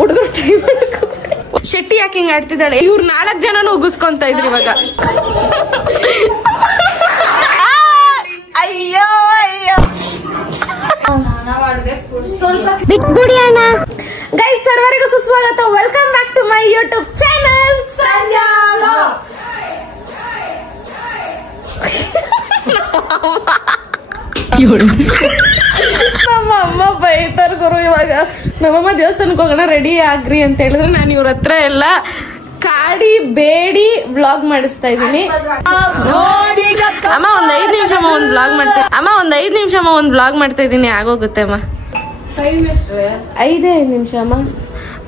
ಹುಡುಗರು ಟ್ರೈ ಮಾಡಬೇಕು. ಶೆಟ್ಟಿ ಯಾಕೆ ಹಿಂಗ್ ಆಡ್ತಿದ್ದಾಳೆ? ಇವ್ರು 4 ಜನನು ಉಗಿಸ್ಕೊಂತ ಇದ್ರಿ ಇವಾಗ. ಅಯ್ಯೋ ಅಯ್ಯೋ ಗೈಸ್, ಸರ್ವರಿಗೂ ಸುಸ್ವಾಗತ. Welcome back to my YouTube channel Sandhya vlogs. ನಮ್ಮ ಅಮ್ಮ ಬೈತಾರ ಗುರು. ಇವಾಗ ನಮ್ಮಮ್ಮ ದೇವಸ್ಥಾನಕ್ಕೆ ಹೋಗೋಣ ರೆಡಿ ಆಗ್ರಿ ಅಂತ ಹೇಳಿದ್ರೆ ನಾನು ಇವ್ರ ಹತ್ರ ಎಲ್ಲ ಕಾಡಿ ಬೇಡಿ ವ್ಲಾಗ್ ಮಾಡಿಸ್ತಾ ಇದ್ದೀನಿ. ಅಮ್ಮ ಒಂದ್ 5 ನಿಮಿಷ ಒಂದ್ ವ್ಲಾಗ್ ಮಾಡ್ತಾ ಒಂದ್ ವ್ಲಾಗ್ ಮಾಡ್ತಾ ಇದ್ದೀನಿ. ಆಗೋಗುತ್ತೆ ಅಮ್ಮ, 5 ನಿಮಿಷ ಅಮ್ಮ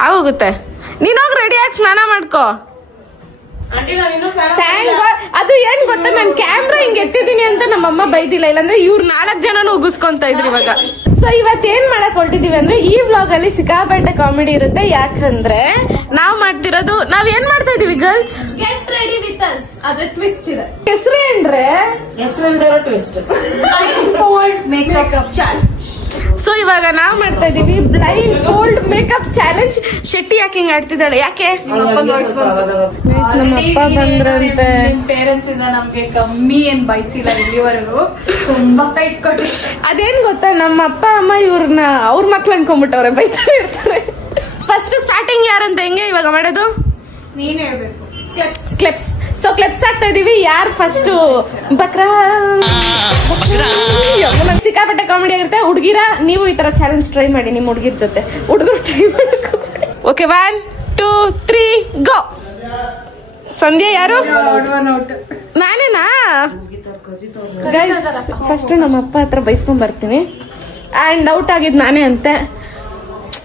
ಆಗೋಗುತ್ತೆ. ನೀನ್ ಹೋಗಿ ರೆಡಿ ಆಗಿ ಸ್ನಾನ ಮಾಡ್ಕೋ. ಅದು ಏನ್ ಗೊತ್ತಾ, ನಾನ್ ಕ್ಯಾಮ್ರಾ ಹಿಂಗ್ ಎತ್ತಿದೀನಿ ಅಂತ ನಮ್ಮಮ್ಮ ಬೈದಿಲ್ಲ, ಇಲ್ಲಾಂದ್ರೆ ಇವ್ರು 4 ಜನನು ಉಗಿಸ್ಕೊಂತ ಇದ್ರಿ ಇವಾಗ. ಸೊ ಇವತ್ ಏನ್ ಮಾಡಕ್ ಹೊರಟಿದೀವಿ ಅಂದ್ರೆ, ಈ ವ್ಲಾಗ್ ಅಲ್ಲಿ ಸಿಕ್ಕಾಪಟ್ಟೆ ಕಾಮಿಡಿ ಇರುತ್ತೆ. ಯಾಕಂದ್ರೆ ನಾವ್ ಮಾಡ್ತಿರೋದು, ನಾವ್ ಏನ್ ಮಾಡ್ತಾ ಇದೀವಿ girls, get ready with us. ಅದ್ರ ಟ್ವಿಸ್ಟ್ ಇದೆ. ಹೆಸರೇನ್ರೆ twist, blindfold makeup challenge. So ಇವಾಗ ನಾವ್ ಮಾಡ್ತಾ ಇದೀವಿ blindfold makeup challenge. Shetty ಯಾಕೆ ಹಿಂಗ್ ಆಡ್ತಿದ್ದಾಳೆ? ಯಾಕೆ? ನಮ್ಮ ಅಪ್ಪ ಬಂದ್ರಂತೆ. ಪೇರೆಂಟ್ಸ್ ಇಂದ ನಮ್ಗೆ ಕಮ್ಮಿ ಏನ್ ಬಯಸಿಲ್ಲ ಇಲ್ಲಿವರೆಗೂ, ತುಂಬಾ ಇಟ್ಕೊಟ್ಟು. ಅದೇನ್ ಗೊತ್ತಾ, ನಮ್ಮ ಅಪ್ಪ ಅಮ್ಮ ಇವ್ರನ್ನ ಅವ್ರ ಮಕ್ಳು ಅನ್ಕೊಂಡ್ಬಿಟ್ಟವ್ರೆ, ಬೈತಾರೆ ಇರ್ತಾರೆ. ಫಸ್ಟ್ ಸ್ಟಾರ್ಟಿಂಗ್ ಯಾರಂತ ಹೆಂಗೆ ಇವಾಗ ಮಾಡೋದು? ನೀನ್ ಹೇಳ್ಬೇಕು. ಕ್ಲಿಪ್ಸ್. ಸೊ ಕ್ಲಿಪ್ಸ್ ಆಗ್ತಾ ಇದೀವಿ. ಯಾರು ಫಸ್ಟ್ ಬಕ್ರಾ ಸಿಕ್ಕಾಪಟ್ಟೆ ಕಾಮಿಡಿ ಆಗಿರುತ್ತೆ. ಹುಡುಗಿರ ನೀವು ಈ ತರ ಚಾಲೆಂಜ್ ಟ್ರೈ ಮಾಡಿ ನಿಮ್ ಹುಡುಗಿರ್ ಜೊತೆ. ಹುಡುಗರು ಟ್ರೈ ಮಾಡಬೇಕು. ಓಕೆ, 1 2 3 ಗೋ. ಸಂಧ್ಯಾ ಯಾರು? ನಾನೇನಾ? ಫಸ್ಟ್ ನಮ್ಮ ಅಪ್ಪ ಹತ್ರ ಬೈಸ್ಕೊಂಡ್ ಬರ್ತೀನಿ. ಅಂಡ್ ಔಟ್ ಆಗಿದ್ ನಾನೇ ಅಂತೆ.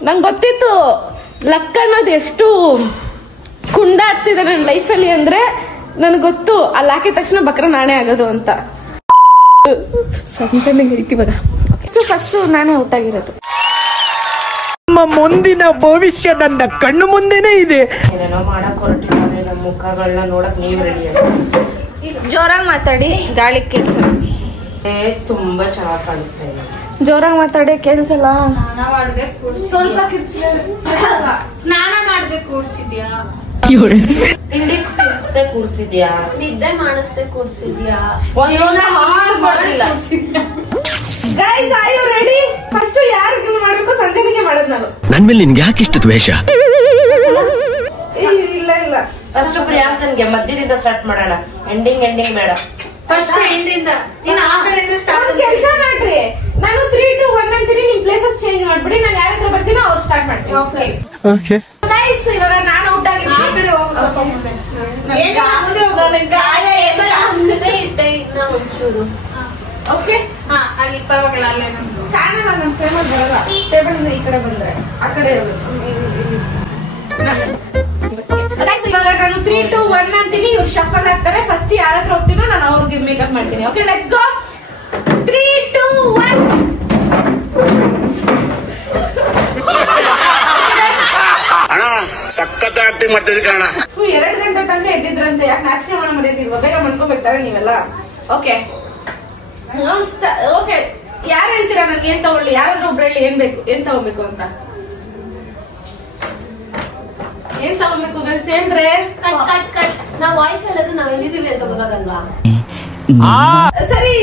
ನಂಗೆ ಗೊತ್ತಿತ್ತು ಲಕ್ ಅನ್ನೋದು ಎಷ್ಟು ಕುಂಡಾಡ್ತಿದೆ ನನ್ನ ಲೈಫಲ್ಲಿ ಅಂದ್ರೆ ನನಗೆ ಗೊತ್ತು. ಅಲ್ಲಿ ಹಾಕಿದ ತಕ್ಷಣ ಬಕ್ರ ನಾನೇ ಆಗೋದು ಅಂತ. ಫಸ್ಟ್ ನಾನೇ ಔಟ್ ಆಗಿರೋದು. ನಮ್ಮ ಮುಂದಿನ ಭವಿಷ್ಯ ನನ್ನ ಕಣ್ಣು ಮುಂದೆನೆ ಇದೆ. ಏನೇನೋ ಮಾಡಕ್ ಹೊರಟಿದ್ದಾರೆ. ನಮ್ಮ ಮುಖಗಳನ್ನ ನೋಡಕ್ ನೀವ್ ರೆಡಿ? ಜೋರಾಗಿ ಮಾತಾಡಿ, ಗಾಳಿ ಕೇಳ್ಸಲ್ಲ. ತುಂಬಾ ಚೆನ್ನಾಗಿ ಕಾಣಿಸ್ತಾ ಇದೆ. ಜೋರಾಗಿ ಮಾತಾಡಿ, ಕೇಳ್ಸಲ್ಲ. ಸ್ನಾನ ಮಾಡ್ದೆ ಸ್ವಲ್ಪ ಸ್ನಾನ ಮಾಡ್ದೆ ಕೂರ್ಸಿದ್ಯಾ? ತಿಂಡಿ ತಿನ್ಸ್ದೆ ಕೂರ್ಸಿದ್ಯಾ? ನಿದ್ದೆ ಮಾಡಿಸ್ದೆ ಕೂರ್ಸಿದ್ಯಾ? Guys, are you ready? First ಯಾರಿಗೆ ಮಾಡ್ಬೇಕು? ಸಂಜನಿಗೆ ಮಾಡೋದು ನಾನು. ನನ್ ಮೇಲೆ ನಿನ್ಗೆ ಯಾಕೆ ಇಷ್ಟು ದ್ವೇಷ? ಇಲ್ಲ ಇಲ್ಲ, ಫಸ್ಟ್ ಪ್ರಿಯಾಂಕನ್ಗೆ ಮಧ್ಯದಿಂದ ಸ್ಟಾರ್ಟ್ ಮಾಡೋಣ. ಎಂಡಿಂಗ್ ಬೇಡ. ಫಸ್ಟ್ ಎಂಡಿಂದ. ಕೆಲಸ ಮಾಡ್ರಿ. ನಾನು 3 2 1 ಅಂತೀನಿ. ನಿಮ್ ಪ್ಲೇಸಸ್ ಚೇಂಜ್ ಮಾಡ್ಬಿಡಿ. ನಾನು ಯಾರ ಹತ್ರ ಬರ್ತೀನೋ ಅವ್ರು ಸ್ಟಾರ್ಟ್ ಮಾಡ್ತೀನಿ. ಓಕೆ ಗೈಸ್, ಇವಾಗ ನಾನು ಔಟ್ ಆಗಿದ್ದೀನಿ. ಆ ಕಡೆ ಹೋಗು, ಸ್ವಲ್ಪ ಮುಂದೆ. ಓಕೆ, ಅಲ್ಲಿ ಪರವಾಗಿಲ್ಲ. ಅಲ್ಲೇ ನಮ್ದು ಕಾರಣ ನನ್ನ ಫೇಮಸ್ ಬರಲ್ಲ. ಟೇಬಲ್ ಈ ಕಡೆ ಬಂದ್ರೆ ಆ ಕಡೆ ಇರಬೇಕು. ಇವಾಗ ನಾನು 3 2 1 ಅಂತೀನಿ. ಇವ್ರು ಶಫಲ್ ಆಗ್ತಾರೆ. ಫಸ್ಟ್ ಯಾರ ಹತ್ರ ಹೋಗ್ತೀನೋ ನಾನು ಅವ್ರಿಗೆ ಮೇಕಪ್ ಮಾಡ್ತೀನಿ. Okay, let's go. 3 2 1. ಅಣ್ಣ ಸಖತ್ ಆಕ್ಟಿಂಗ್ ಮಾಡ್ತಿದ್ದೆ ಕಣ. 2 ಗಂಟೆ ತನಕ ಎದ್ದಿದ್ರಂತೆ. ಯಾಕೆ ನಾಚಿಕೆ ಮಾಡ ಮರೆಯದಿಲ್ವಾ? ಬೇಗ ಮಾಡ್ಕೋಬೇಕಾರೆ ನೀವೆಲ್ಲ. ಓಕೆ ಓಕೆ, ಯಾರು ಹೇಳ್ತೀರಾ ನನ್ಗೆ ಏನ್ ತಗೊಳ್ಳಿ? ಯಾರಾದ್ರೂ ಒಬ್ರು ಹೇಳಿ ಏನ್ ಬೇಕು, ಏನ್ ತಗೋಬೇಕು ಅಂತ. ಏನ್ ತಗೋಬೇಕು ಗರ್ಲ್ಸ್? ಏನ್ರೆ ಕಟ್ ನಾವ್ ವಾಯ್ಸ್ ಹೇಳಿದ್ರೆ ನಾವ್ ಎಲ್ಲಿದೀವಿ ಅಂತ ಗೊತ್ತಾಗಲ್ವಾ? ಸರಿ,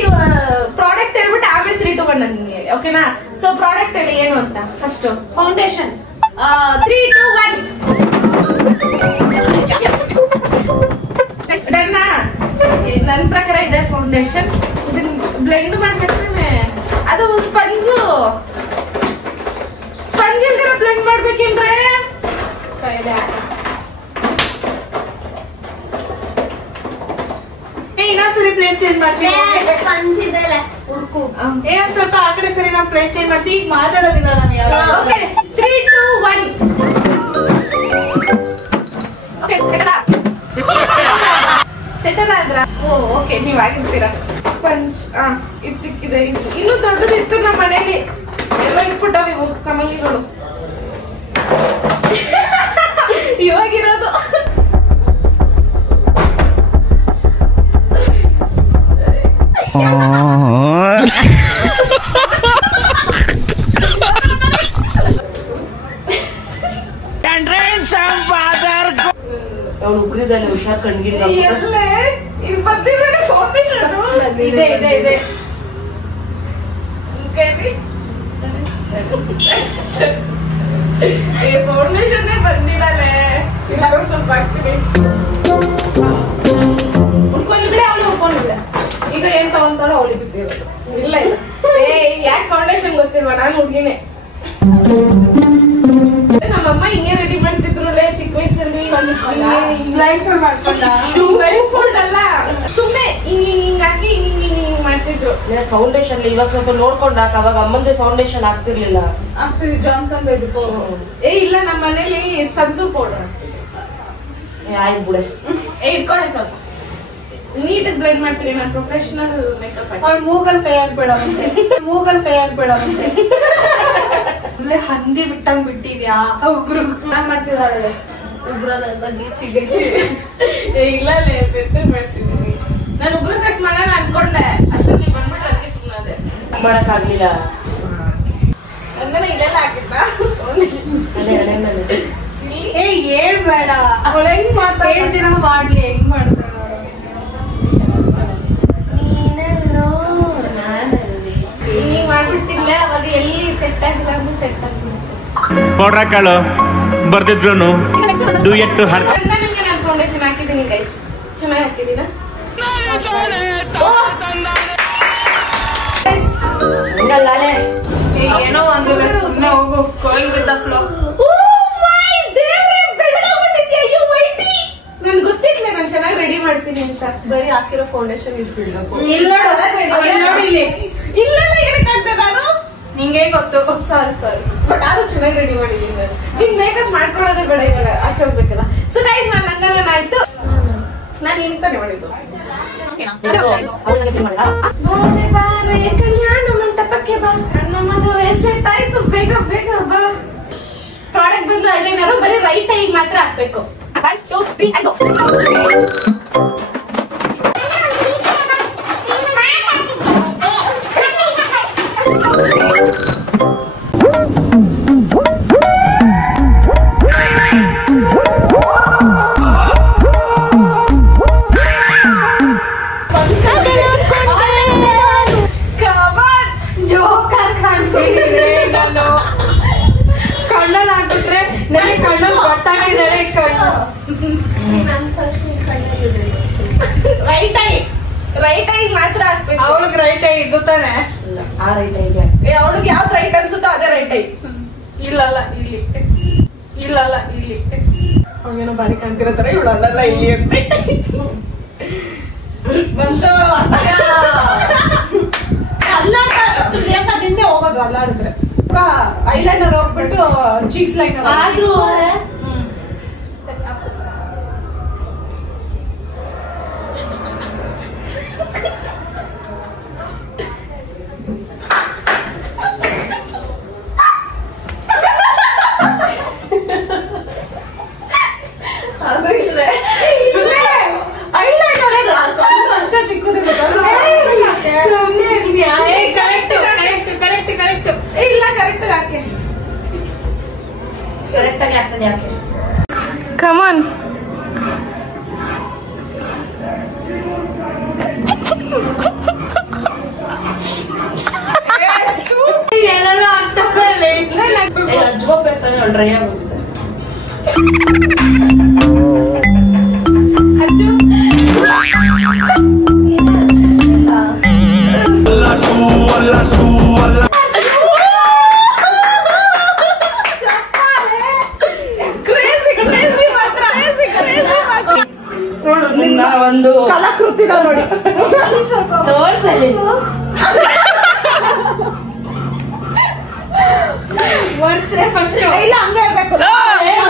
ಪ್ರಾಡಕ್ಟ್ ಹೇಳ್ಬಿಟ್ಟು ಆಮೇಲೆ 3 2 1 ಅಂತೀನಿ. ಓಕೆನಾ? ಸೊ ಪ್ರಾಡಕ್ಟ್ ಹೇಳಿ ಏನು ಅಂತ. First foundation. 3 2 1. ನನ್ ಪ್ರಕಾರ ಇದೆ ಫೌಂಡೇಶನ್. ಇದನ್ನ ಬ್ಲೆಂಡ್ ಮಾಡ್ಬೇಕಾದ್ರೆ ಅದು ಸ್ಪಂಜ್ ಇಲ್ದಿರ ಬ್ಲೆಂಡ್ ಮಾಡ್ಬೇಕೇನ್ರೆ? ಇನ್ನೊಂದ್ಸರಿ ಪ್ಲೇಸ್ ಚೇಂಜ್ ಮಾಡ್ತೀವಿ. ಹುಡುಕು ಸ್ವಲ್ಪ ಆ ಕಡೆ ಸರಿ. ನಾವು ಪ್ಲೇಸ್ ಚೇಂಜ್ ಮಾಡ್ತೀವಿ. ಈಗ ಮಾತಾಡೋದಿಲ್ಲ ನಾವು ಯಾವ. 3 2 1. ಓಕೆ, ಸೆಟಲ್ ಆದ್ರ? ಓಕೆ, ನೀವ್ ಆಗಿರ್ತೀರಾ. ಸ್ಪಂಜ್ ಇದು ಸಿಕ್ಕಿದೆ. ಇನ್ನು ದೊಡ್ಡದು ಇತ್ತು ನಮ್ಮ ಮನೇಲಿ. ಎಲ್ಲ ಇಟ್ಬಿಟ್ಟವ್ ಇವು ಕಮಂಗಿಗಳು. ಇವಾಗಿರೋದು ಅವಳು ಉಗ್ರಿದ್ದಾನೆ ಹುಷಾರ್ ಕಣ್ಗಿಲ್ಲ ಇದು ಬಂದಿರೋ ಫೌಂಡೇಶನ್ ಇದೆ ಇದೆ ಇದೆ ಫೌಂಡೇಶನ್ ಬಂದಿಲ್ಲೇ ಇಲ್ಲಾದ್ರೂ ಸ್ವಲ್ಪ ಆಗ್ತೀನಿ ಉಳ್ಕೊಂಡಿದ್ರೆ ಅವಳು ಉಳ್ಕೊಂಡಿದ್ರೆ ಈಗ ಏನ್ ತಗೊಂತಾಳ ಅವಳಿಗೆ ಬಿಟ್ಟಿರೋದು ಇಲ್ಲ ಇಲ್ಲ ಯಾಕೆ ಫೌಂಡೇಶನ್ ಗೊತ್ತಿಲ್ವಾ ನಾನು ಹುಡ್ಗಿನೇ ನಮ್ಮಮ್ಮ ಹಿಂಗೆ ರೆಡಿ ಮಾಡ್ತಿದ್ರು ಚಿಕ್ಕ ವಯಸ್ಸಲ್ಲಿ ಬ್ಲೈಂಡ್ ಫೋಲ್ಡ್ ಮಾಡ್ಕೊಂಡ ಬ್ಲೈಂಡ್ ಫೋಲ್ಡ್ ಅಲ್ಲ ಸುಮ್ನೆ ಹಿಂಗ್ ಹಾಕಿ ಹಿಂಗ್ ಮಾಡ್ತಿದ್ರು ಫೌಂಡೇಶನ್ ಇವಾಗ ಸ್ವಲ್ಪ ನೋಡ್ಕೊಂಡ್ ಹಾಕ ಅವಾಗ ಅಮ್ಮಂದ್ರೆ ಫೌಂಡೇಶನ್ ಆಗ್ತಿರ್ಲಿಲ್ಲ ಆಗ್ತಿದ್ವಿ ಜಾನ್ಸನ್ ಬೇಬಿ ಇಲ್ಲ ನಮ್ಮ ಮನೇಲಿ ಸಂತು ಪೌಡರ್ ಆಯ್ತು ಬಿಡೆ ಇಟ್ಕೊಂಡೆ ಸ್ವಲ್ಪ ನೀಟಾಗಿ ಬ್ಲೆಂಡ್ ಮಾಡ್ತೀನಿ ನಾನು ಪ್ರೊಫೆಷನಲ್ ಮೇಕಪ್ ಅವ್ಳು ಮೂಗಲ್ ಕೈ ಹಾಕ್ಬೇಡ ಮೂಗಲ್ ಕೈ ಹಾಕ್ಬೇಡ ಅಲ್ಲೇ ಹಂದಿ ಬಿಟ್ಟಂಗ್ ಬಿಟ್ಟಿದ್ಯಾ ಉಗ್ರು ಮಾಡ್ತಿದ್ದಾಳೆ ಉಗ್ರನೆಲ್ಲ ಗೀಚಿ ಇಲ್ಲ ಬೆತ್ತ ಮಾಡ್ತಿದ್ದೀನಿ ನಾನು ಉಗ್ರು ಕಟ್ ಮಾಡೋಣ ಅನ್ಕೊಂಡೆ ಅಷ್ಟರಲ್ಲಿ ಬಂದ್ಬಿಟ್ಟು ಅದಕ್ಕೆ ಸುಮ್ಮನೆ ಮಾಡಕ್ ಆಗ್ಲಿಲ್ಲ ಅಂದ್ರೆ ಇದೆಲ್ಲ ಹಾಕಿತ್ತ ಏ ಹೇಳ್ಬೇಡ ಅವಳು ಹೆಂಗ್ ಹೇಳ್ತೀರ ಮಾಡ್ಲಿ ಹೆಂಗ್ ಮಾಡ್ತಾಳ ಹಿಂಗ್ ಮಾಡ್ಬಿಡ್ತಿಲ್ಲ ಅವಾಗ ಎಲ್ಲಿ ಸೆಟ್ ಆಗಿಲ್ಲ ಸೆಟ್ ಆಗ್ಬಿಡುತ್ತೆ ಪೌಡ್ರಾಕಾಳು ಬರ್ದಿದ್ರು ಡುಯೆಟ್ಟು ಹಾಡ್ ನಂಗೆ ನಾನು ಫೌಂಡೇಶನ್ ಹಾಕಿದ್ದೀನಿ ಗೈಸ್ ಚೆನ್ನಾಗಿ ಹಾಕಿದ್ದೀನ ಏನೋ ಅಂದ್ರೆ ಸುಮ್ಮನೆ ಹೋಗು ಗೋಯಿಂಗ್ ವಿತ್ ದ ಫ್ಲೋ ನನ್ ಗೊತ್ತಿಲ್ಲ ನಾನು ಚೆನ್ನಾಗಿ ರೆಡಿ ಮಾಡ್ತೀನಿ ಅಂತ ಬರೀ ಹಾಕಿರೋ ಫೌಂಡೇಶನ್ ಇಟ್ಬಿಡ್ಬೇಕು ಇಲ್ಲ ನೋಡಿ ಇಲ್ಲ ಏನಕ್ಕಾಗ್ತದೆ ನಾನು ನಿಂಗೆ ಗೊತ್ತು ಸಾರಿ ಬಟ್ ಆದ್ರೂ ಚೆನ್ನಾಗಿ ರೆಡಿ ಮಾಡಿದ್ದೀನಿ ನಾನು ಹಿಂಗ್ ಮೇಕಪ್ ಮಾಡ್ಕೊಳ್ಳೋದೇ ಬೇಡ ಇವಾಗ ಆಚೆ ಹೋಗ್ಬೇಕಲ್ಲ ಸೊ ಗೈಸ್ ನಾನು ನಂಗನ ಆಯ್ತು ನಾನು ಇಂತಾನೆ ಮಾಡಿದ್ದು ಬಾರೆ ಕಲ್ಯಾಣ ಮಂಟಪಕ್ಕೆ ಬಾ ನನ್ನ ಮದುವೆ ಸೆಟ್ ಆಯ್ತು ಬೇಗ ಬೇಗ ಬಾ ಪ್ರಾಡಕ್ಟ್ ಬಂದು ಐಲೈನರು ಬರೀ ರೈಟ್ ಐ ಮಾತ್ರ ಹಾಕ್ಬೇಕು 1 2 3 and go ಕಣ್ಣಲ್ಲಿ ಹಾಕಿದ್ರೆ ನನಗೆ ಕಣ್ಣಲ್ಲಿ ಗೊತ್ತಾಗಿದ್ದಾಳೆ ರೈಟ್ ಐ ಮಾತ್ರ ಹಾಕ್ಬೇಕು ಅವಳಿಗೆ ರೈಟ್ ಇದು ತಾನೆ ಆ ರೈಟ್ ಐಡಿಯಾ ಅವಳಿಗೆ ಯಾವ್ದು ರೈಟ್ ಅನ್ಸುತ್ತೋ ಅದೇ ರೈಟ್ ಐ ಇಲ್ಲಲ್ಲ ಇಲ್ಲಿ ಅವೇನೋ ಬಾರಿ ಕಾಣ್ತಿರೋ ತರ ಇವಳು ಅಲ್ಲಲ್ಲ ಇಲ್ಲಿ ಅಂತ ಬಂತು ಅಲ್ಲಾಡಿಂದೆ ಹೋಗೋದು ಅಲ್ಲಾಡಿದ್ರೆ ಐಲೈನರ್ ಹೋಗ್ಬಿಟ್ಟು ಚೀಕ್ಸ್ ಲೈನರ್ ಆದ್ರೂ ಅಷ್ಟೇ ಚಿಕ್ಕದಿಲ್ಲ ಕರೆಕ್ಟ್ ಇಲ್ಲ ಕರೆಕ್ಟ್ ಹಾಕಿ ಕರೆಕ್ಟ್ ಆಗಿ ಆಗ್ತದೆ ಯಾಕೆ ಕಮಾನ್ ಎಲ್ಲರೂ ಹಚ್ಕೋಬೇಕಾದ್ರೆ ಅವ್ಳು ಡ್ರೈ ಆಗೋಗಿದೆ ಒಂದು ಕಲಾಕೃತಿ ನೋಡಿ ತೋರ್ಸಲಿ ಇಲ್ಲ ಹಂಗೆ ಇರ್ಬೇಕು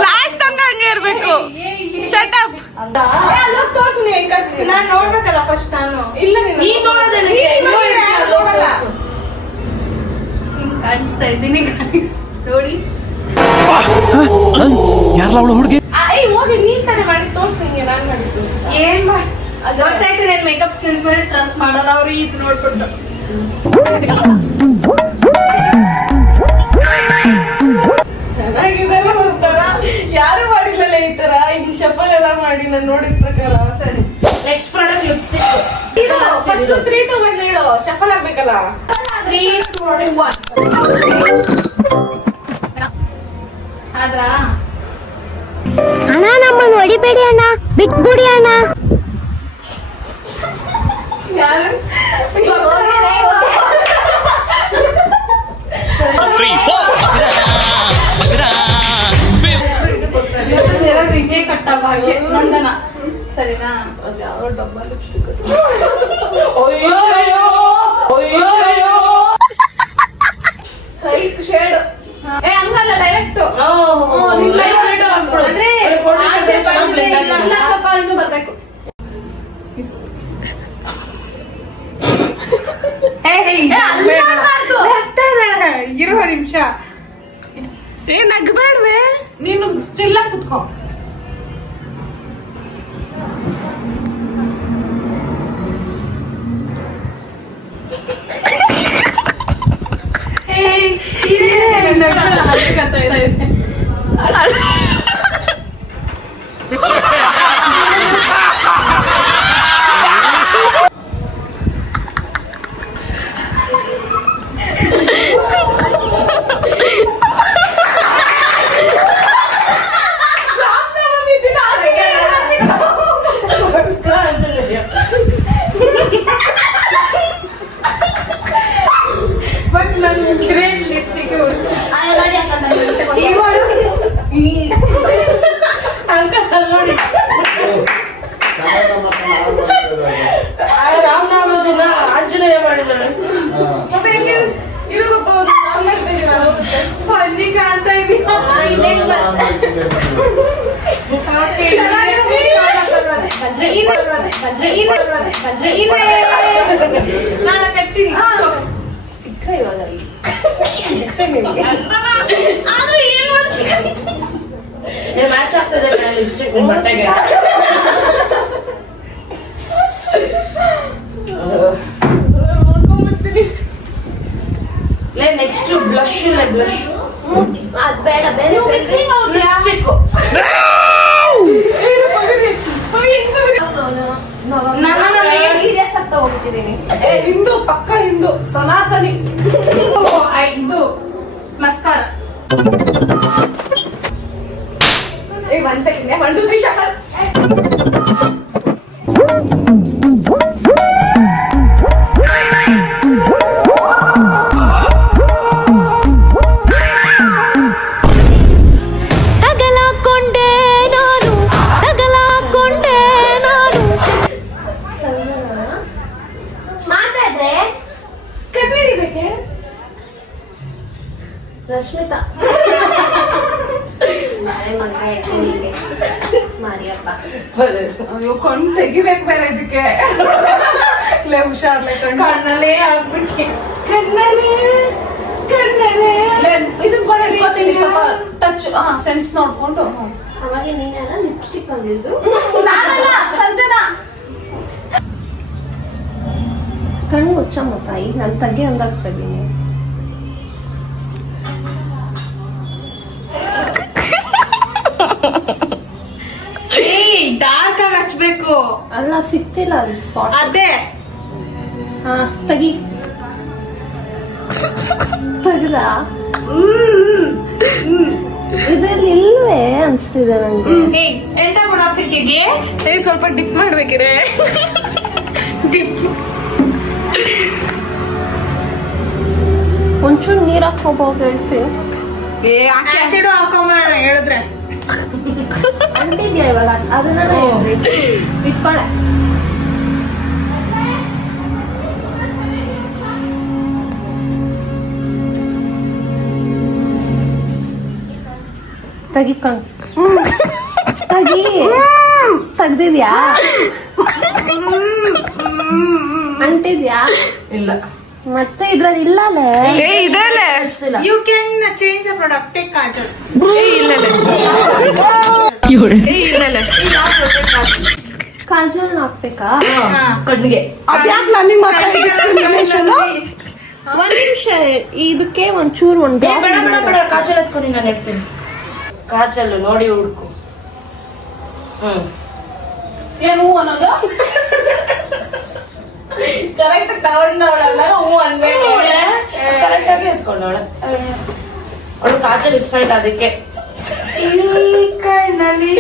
ಲಾಸ್ಟ್ ತನಕ ಹಂಗೆ ಇರ್ಬೇಕು ಶಟ್ ಅಪ್ ತೋರ್ಸು ನೀವು ಹೆಂಗ್ ನಾನ್ ನೋಡ್ಬೇಕಲ್ಲ ಫಸ್ಟ್ ನಾನು ಇಲ್ಲ ನೀನ್ ನೋಡೋದೇನೆ ನೋಡಲ್ಲ ಕಾಣಿಸ್ತಾ ಇದ್ದೀನಿ ನೋಡಿ ಯಾರಲ್ಲ ಅವಳು ಹುಡುಗಿ ಹೋಗಿ ನೀನ್ ತಾನೇ ಮಾಡಿ ತೋರ್ಸು ಹಿಂಗೆ ನಾನ್ ಮಾಡಿದ್ದು ಏನ್ ಮಾಡಿ ಗೊತ್ತಾಯ್ತು ನನ್ ಮೇಕಪ್ ಸ್ಕಿಲ್ಸ್ ಮೇಲೆ ಟ್ರಸ್ಟ್ ಮಾಡಲ್ಲ ಅವ್ರು ಇದು ನೋಡ್ಬಿಟ್ಟು ಚೆನ್ನಾಗಿದೆಲ್ಲ ಒಂಥರ ಯಾರು ಮಾಡಿ ಮಾಡಿ ನಾನು ನೋಡಿದ ಪ್ರಕಾರ. ಸರಿ, ನೆಕ್ಸ್ಟ್ ಪ್ರಾಡಕ್ಟ್ ಲಿಪ್ಸ್ಟಿಕ್. ಫಸ್ಟ್ 3, 2, 1 ಹೇಳು. ಶಫಲ್ ಆಗ್ಬೇಕಲ್ಲ. 3, 2, 1 ಆದ್ರಾ? ಅಣ್ಣ ನಮ್ಮನ್ನು ಹೊಡಿಬೇಡಿ ಅಣ್ಣ, ಬಿಟ್ಬಿಡಿ ಅಣ್ಣ. ಯಾರು 3, 4 ವಿಜಯ ಕಟ್ಟಪ್ಪ ನಂದನ. ಸರಿನಾ? ಯಾವ ಡಬ್ಬ ಲಿಪ್ಸ್ಟಿಕ್ ಸೈಕ್ ಶೇಡ್. ಹಂಗಲ್ಲ, ಡೈರೆಕ್ಟ್ ಅಂದ್ರೆ ಆಚೆ ಬಂದ್ರೆ ಇಲ್ಲ, ಸ್ವಲ್ಪ ಇನ್ನೂ ಬರ್ಬೇಕು. ಇರುವ ನಿಮಿಷ ನಗ್ಬೇಡ್ವೆ, ನೀನು ಸ್ಟಿಲ್ ಆಗಿ ಕುತ್ಕೋ. ರಾಮನಾಮದಿನ ಆಂಜನೇಯ ಮಾಡಿದ್ದಾಳೆ. ಫನ್ನಿ ಕಾಣ್ತಾ ಇದೀಯ. ನಾನು ಕಟ್ತೀನಿ ಮ್ಯಾಚ್ ಆಗ್ತದೆ ಲಿಪ್ಸ್ಟಿಕ್ ಬಟ್ಟೆಗೆ. ನೆಕ್ಸ್ಟ್ ಬ್ಲಶ್ ಇಲ್ಲ, ಬ್ಲಶ್ ಬೇಡ, ಬೇರೆ ಲಿಪ್ಸ್ಟಿಕ್. ಸೀರಿಯಸ್ ಆಗ್ತಾ ಹೋಗ್ತಿದ್ದೀನಿ. ಹಿಂದೂ, ಪಕ್ಕ ಹಿಂದೂ, ಸನಾತನಿ. ಇದು ಮಸ್ಕಾರ. 1 ಸೆಕೆಂಡ್. 1, 2, 3 ಶಫಲ್. ತಗಲಾಕೊಂಡೆ ನಾನು ಮಾತಾಡ್ರೆ ಕನ್ನಡಿಬೇಕೆ ರಶ್ಮಿತಾ ಮಾರಿಯಪ್ಪ. ಅಯ್ಯೋ, ಕಣ್ಣು ತೆಗಿಬೇಕು ಬೇರೆ ಇದಕ್ಕೆ. ಹುಷಾರ್ಲೆ, ಕಣ್ಣಲ್ಲೇ ಆಗ್ಬಿಟ್ಟಿ. ಕಣ್ಣಲ್ಲೇ ಇದು ಕೂಡ ಹಿಡ್ಕೊತೀನಿ. ಸ್ವಲ್ಪ ಟಚ್ ಸೆನ್ಸ್ ನೋಡ್ಕೊಂಡು. ಅವಾಗ ನೀನೆಲ್ಲ ಲಿಪ್ಸ್ಟಿಕ್ ಅಂದಿದ್ದು. ನಾನಲ್ಲ, ಸಂಜನಾ. ಕಣ್ಣು ಮುಚ್ಚಮ್ಮ ತಾಯಿ, ನಾನು ತಗ್ಗೆ ಅಂದಾಗ್ತಾ ಇದ್ದೀನಿ. ಡಾರ್ಕ್ ಆಗಿ ಹಚ್ಬೇಕು. ಅಲ್ಲ, ಸಿಕ್ತಿಲ್ಲ ಅದು ಸ್ಪಾಟ್. ಅದೇ ಹಾ, ತಗಿ. ತೆಗ್ದ ಇದ್ರಲ್ಲಿ ಇಲ್ವೇ ಅನ್ಸ್ತಿದೆ ನಂಗೆ. ಎಂತ ಕೊಡೋಕ್ ಸಿಕ್ಕಿದ್ಯೆ? ಸ್ವಲ್ಪ ಡಿಪ್ ಮಾಡ್ಬೇಕಿದೆ. ಡಿಪ್ ಒಂಚೂರು ನೀರ್ ಹಾಕೋಬಹುದು ಹೇಳ್ತೀನಿ. ಆಸಿಡ್ ಹಾಕೊಂಬರೋಣ ಹೇಳಿದ್ರೆ. ಅಂಟಿದ್ಯಾ ಇವಾಗ? ಅದನ್ನ ಇಟ್ಕೊಳ. ತೆಗಿಕೊಂಡು ತೆಗಿ. ತೆಗ್ದಿದ್ಯಾ? ಅಂಟಿದ್ಯಾ? ಇಲ್ಲ. ಮತ್ತೆ ಇದ್ರಲ್ಲಿ ಇಲ್ಲಲೇ. ಇದೆಲ್ಲ you can change the product. Take kajal. Kajal ಹಾಕ್ಬೇಕಾ ಕಣ್ಣಿಗೆ? ಅದ್ಯಾಕ್ ನನಗೆ ಮಾತ್ರ ಡಿಸ್ಕ್ರಿಮಿನೇಷನ್? ಒಂದ್ ನಿಮಿಷ, ಇದಕ್ಕೆ ಒಂಚೂರು ಒಂದ್ ಬೇಡ ಬೇಡ ಬೇಡ, ಕಾಜಲ್ ಎತ್ಕೊಂಡು ನಾನು ಹೇಳ್ತೀನಿ. ಕಾಜಲ್ ನೋಡಿ ಹುಡ್ಕು. ಏನು ಅನ್ನೋದು ಕರೆಕ್ಟ್ ತಗೊಂಡವಳಲ್ಲ ಹೂ ಅನ್ಬೇಕು ಕರೆಕ್ಟ್ ಆಗಿ ಎತ್ಕೊಂಡವಳೆ. ಅವಳು ಕಾಜಲ್ ಇಷ್ಟ ಇಲ್ಲ ಅದಕ್ಕೆ. ಈ ಕಣ್ಣಲ್ಲಿ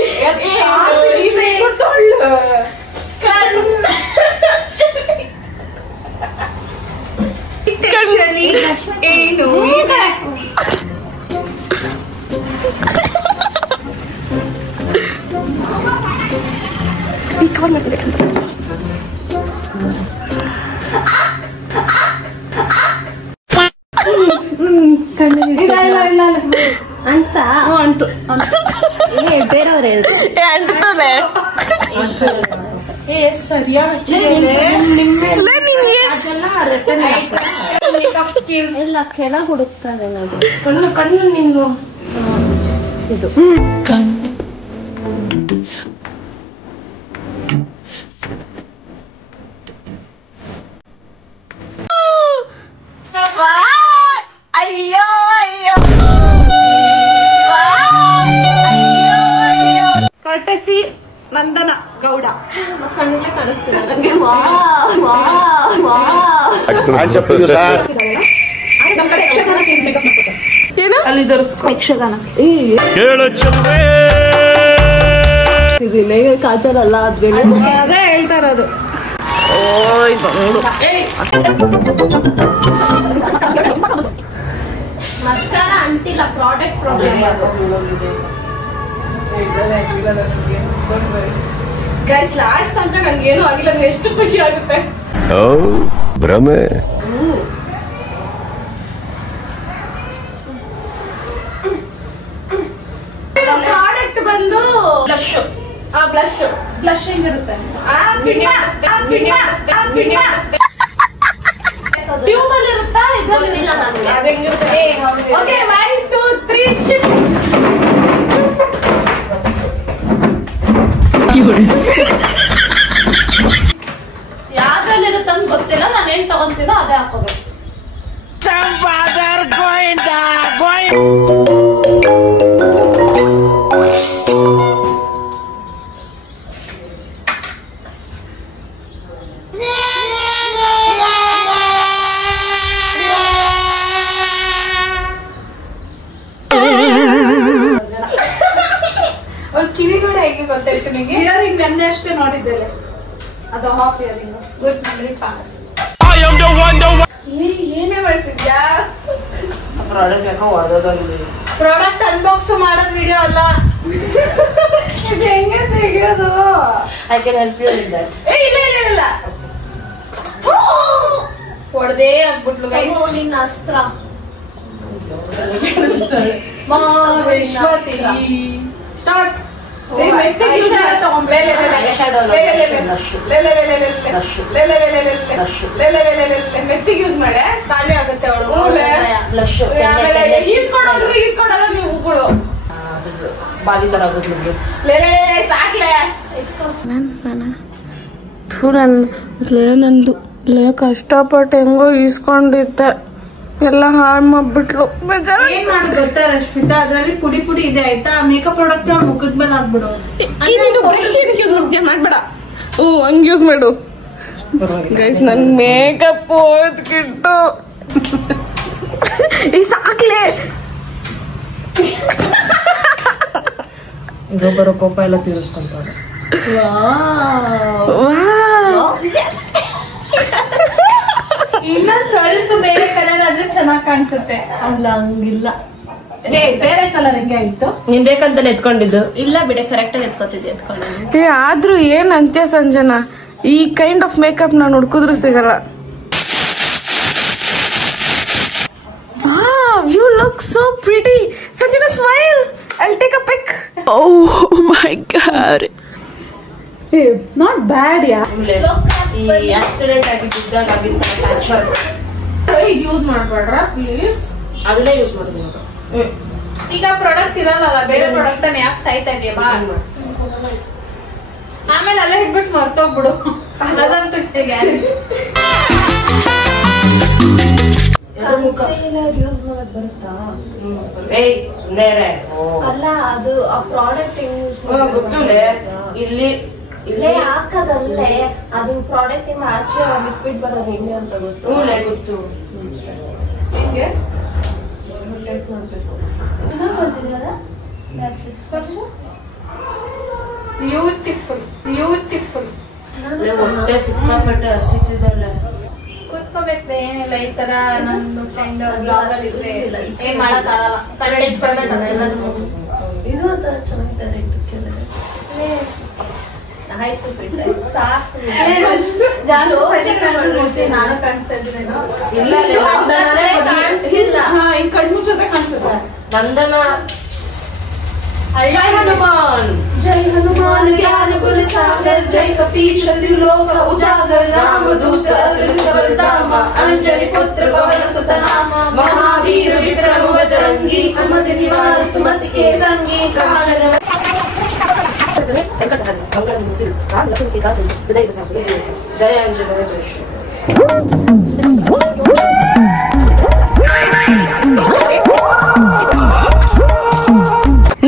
ಏನು ಅಂತ ಅಂಟು ಬೇರೆಯವ್ರೆ ಎಲ್ಲ ಕೆಳಗ್ ಹುಡುಕ್ತಾರೆ ಕಣ್ಣು ನೀನು ಇದು ಅಯ್ಯೋ ಅಯ್ಯೋ ಕಟಸಿ ನಂದನ ಗೌಡ ಕಣ್ಣಿಗೆ ಕಾಣಿಸ್ತಿಲ್ಲ ನಂಗೆ ಏನು ಅಲ್ಲಿ ಧರಿಸ್ಕೊ. ಯಕ್ಷಗಾನ ಕಾಜಲ್ ಅಲ್ಲ ಅದ್ರಲ್ಲಿ ಅದೇ ಹೇಳ್ತಾ ಇರೋದು. ಮಸ್ಕಾರ ಅಂಟಿಲ್ಲ ಪ್ರಾಡಕ್ಟ್ ಪ್ರಾಬ್ಲಮ್ ಅದು. ಗೈಸ್ ಲಾಸ್ಟ್ ತನಕ ನಂಗೆ ಏನು ಆಗಿಲ್ಲ ಅಂದ್ರೆ ಎಷ್ಟು ಖುಷಿ ಆಗುತ್ತೆ. ಭ್ರಮೆ ಪ್ರಾಡಕ್ಟ್ ಬಂದು ಬ್ಲಷ್. ಬ್ಲಶ್ ಬ್ಲಶ್ ಹೆಂಗಿರುತ್ತೆ ಟ್ಯೂಬ್ ಅಲ್ಲಿ ಇರುತ್ತಾ ಗೊತ್ತಿಲ್ಲ ನಮ್ಗೆ. Okay 1 2 3 shift. ಯಾವ್ದ್ರಲ್ಲಿರುತ್ತೆ ಅಂತ ಗೊತ್ತಿಲ್ಲ, ನಾನೇನ್ ತಗೊಂತೀನೋ ಅದೇ ಹಾಕೋಬೇಕು. ಅವ್ರ ಕಿವಿ ಕೂಡ ಹೇಗೆ ಗೊತ್ತಾಯ್ತು ನಿಮಗೆ? ಇಯರಿಂಗ್ ನೆನ್ನೆ ಅಷ್ಟೇ ನೋಡಿದ್ದೇನೆ, ಅದು half earring. Good memory fast. ಏನೇ ಮಾಡ್ತಿದ್ಯಾ? ಪ್ರಾಡಕ್ಟ್ ಯಾಕೋ ಹೊಡೆದಾಗಿದೆ. ಪ್ರಾಡಕ್ಟ್ ಅನ್ಬಾಕ್ಸ್ ಮಾಡೋದ್ ವಿಡಿಯೋ ಅಲ್ಲ. ಇದು ಹೆಂಗೆ ತೆಗಿಯೋದು? I can help you with that. ಇಲ್ಲ ಇಲ್ಲ ಇಲ್ಲ, ಹೊಡೆದೇ ಆಗ್ಬಿಟ್ಲು ಗೈಸ್. ನಿನ್ನ ಅಸ್ತ್ರ ಮಾರೇಶ್ವತಿ ಸ್ಟಾರ್ಟ್. ಮೆತ್ತಿಗೆ ಯೂಸ್ ಮಾಡೆ, ಖಾಲಿ ಆಗುತ್ತೆ ಅವಳು. ಬ್ಲಷ್ ಈಸ್ಕೊಂಡೋದ್ರು ಈಸ್ಕೊಂಡಾರ ನೀವು ಕೊಡು. ಬಾಲಿ ತರ ಆಗೋದು. ಸಾಕ್ಲೆ ನಂದು ಕಷ್ಟಪಟ್ಟು ಹೆಂಗೋ ಈಸ್ಕೊಂಡಿದ್ದೆ, ಎಲ್ಲ ಹಾಳು ಮಾಡ್ಬಿಟ್ಲು. ಏನ್ ಮಾಡೋದು ಗೊತ್ತಾ ರಶ್ಮಿತಾ, ಅದ್ರಲ್ಲಿ ಪುಡಿ ಪುಡಿ ಇದೆ ಆಯ್ತಾ, ಮೇಕಪ್ ಪ್ರಾಡಕ್ಟ್ ಮುಖದ ಮೇಲೆ ಹಾಕ್ಬಿಡು. ಬ್ರಷ್ ಯೂಸ್ ಮಾಡ್ತೀಯ ಮಾಡ್ಬೇಡ. ಹಂಗ್ ಯೂಸ್ ಮಾಡು ಗೈಸ್. ನನ್ ಮೇಕಪ್ ಹೋದ್ಕಿಟ್ಟು ಈ ಸಾಕ್ಲೆ. ಈಗ ಬರೋ ಕೋಪ ಎಲ್ಲ ತೀರಿಸ್ಕೊಂತಾರೆ. ಇನ್ನೊಂದ್ ಸ್ವಲ್ಪ ಬೇರೆ ಕಲರ್ ಆದ್ರೆ ಚೆನ್ನಾಗ್ ಕಾಣಿಸುತ್ತೆ. ಅಲ್ಲ ಹಂಗಿಲ್ಲ, ಬೇರೆ ಕಲರ್ ಹೆಂಗೆ ಆಯ್ತು? ನೀನ್ ಬೇಕಂತಾನೆ ಎತ್ಕೊಂಡಿದ್ದು. ಇಲ್ಲ ಬಿಡೆ ಕರೆಕ್ಟ್ ಆಗಿ ಎತ್ಕೊತಿದ್ದೆ ಎತ್ಕೊಂಡು. ಆದ್ರೂ ಏನ್ ಅಂತ್ಯ ಸಂಜನಾ, ಈ ಕೈಂಡ್ ಆಫ್ ಮೇಕಪ್ ನಾನು ಹುಡ್ಕುದ್ರು ಸಿಗಲ್ಲ. You look so pretty. Sanjana, smile. I'll take a pic. Oh my god. Hey, not bad, yeah. ಈ ಆಕ್ಸಿಡೆಂಟ್ ಆಗಿದ್ದಾಗ ಆಗಿದ್ದ ಯೂಸ್ ಮಾಡ್ಬೇಡ್ರ ಪ್ಲೀಸ್. ಅದನ್ನೇ ಯೂಸ್ ಮಾಡಿದ್ದೀನಿ. ಈಗ ಪ್ರಾಡಕ್ಟ್ ಇರಲ್ಲ, ಬೇರೆ ಪ್ರಾಡಕ್ಟ್ ಅನ್ನ ಯಾಕೆ ಸಾಯ್ತಾ ಇದೆಯಾ? ಆಮೇಲೆ ಅಲ್ಲೇ ಹಿಡ್ಬಿಟ್ಟು ಮರ್ತೋಗ್ಬಿಡು. ಅದಂತೂ ಯೂಸ್ ಮಾಡಕ್ ಬರುತ್ತಾ? ಸುಮ್ಮನೆ ಅಲ್ಲ ಅದು ಆ ಪ್ರಾಡಕ್ಟ್ ಹೆಂಗ್ ಯೂಸ್ ಗೊತ್ತಿದೆ. ಇಲ್ಲಿ ಇಲ್ಲೇ ಹಾಕದಲ್ಲೇ ಅದು ಪ್ರಾಡಕ್ಟ್ ಇಂದ ಆಚೆ ಲಿಕ್ವಿಡ್ ಬರೋದು ಹೆಂಗೆ ಅಂತ ಗೊತ್ತು. ಗೊತ್ತು. ಹಿಂಗೆ ಬ್ಯೂಟಿಫುಲ್ ಹೊಟ್ಟೆ ಸಿಕ್ಕಾಪಟ್ಟೆ ಹಸಿತಿದಲ್ಲ. ಕೂತ್ಕೋಬೇಕು ಏನಿಲ್ಲ. ಈ ತರ ನನ್ನ ಫ್ರೆಂಡ್ ಬ್ಲಾಗರ್ ಇದ್ರೆ ಏನ್ ಮಾಡಕ್ಕಾಗಲ್ಲ. ಕನ್ನಡ ಇಟ್ಕೊಳ್ಬೇಕಲ್ಲ ಎಲ್ಲರೂ. ಇದು ಅಂತ ಚೆನ್ನಾಗಿದೆ. ಆಯ್ತು ಬಿಟ್ರೆ ಸಾಕು. ನಾನು ಕಾಣಿಸ್ತಾ ಇದ್ದೇನೋ ಇಲ್ಲ ಹಿಂಗ್ ಕಣ್ಮುಚ್ಚೋದೆ ಕಾಣಿಸುತ್ತೆ. ನಂದನ जय हनुमान जय हनुमान ज्ञान गुण सागर जय कपीश त्रिलोक उजागर रामदूत अतुलित बलधाम अंजनी पुत्र पवन सुत नाम महावीर विक्रम बजरंगी कुमति निवार सुमति के संगी संकट हर मंगल मूर्ति राम लक्ष्मण सीता सहित हृदय बसा सुखी जय अंजनी जय श्री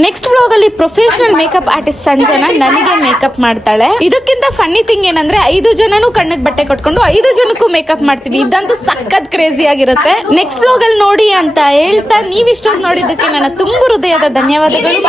ನೆಕ್ಸ್ಟ್ ವ್ಲಾಗ್ ಅಲ್ಲಿ ಪ್ರೊಫೆಷನಲ್ ಮೇಕಪ್ ಆರ್ಟಿಸ್ಟ್ ಸಂಜನಾ ನನಗೆ ಮೇಕಪ್ ಮಾಡ್ತಾಳೆ. ಇದಕ್ಕಿಂತ ಫನ್ನಿ ಥಿಂಗ್ ಏನಂದ್ರೆ 5 ಜನನು ಕಣ್ಣಿಗೆ ಬಟ್ಟೆ ಕಟ್ಕೊಂಡು 5 ಜನಕ್ಕೂ ಮೇಕಪ್ ಮಾಡ್ತೀವಿ. ಇದಂತೂ ಸಖತ್ ಕ್ರೇಜಿ ಆಗಿರುತ್ತೆ. ನೆಕ್ಸ್ಟ್ ವ್ಲಾಗ್ ಅಲ್ಲಿ ನೋಡಿ ಅಂತ ಹೇಳ್ತಾ ನೀವಿಷ್ಟೊಂದು ನೋಡಿದ್ದಕ್ಕೆ ನನ್ನ ತುಂಬು ಹೃದಯದ ಧನ್ಯವಾದಗಳು.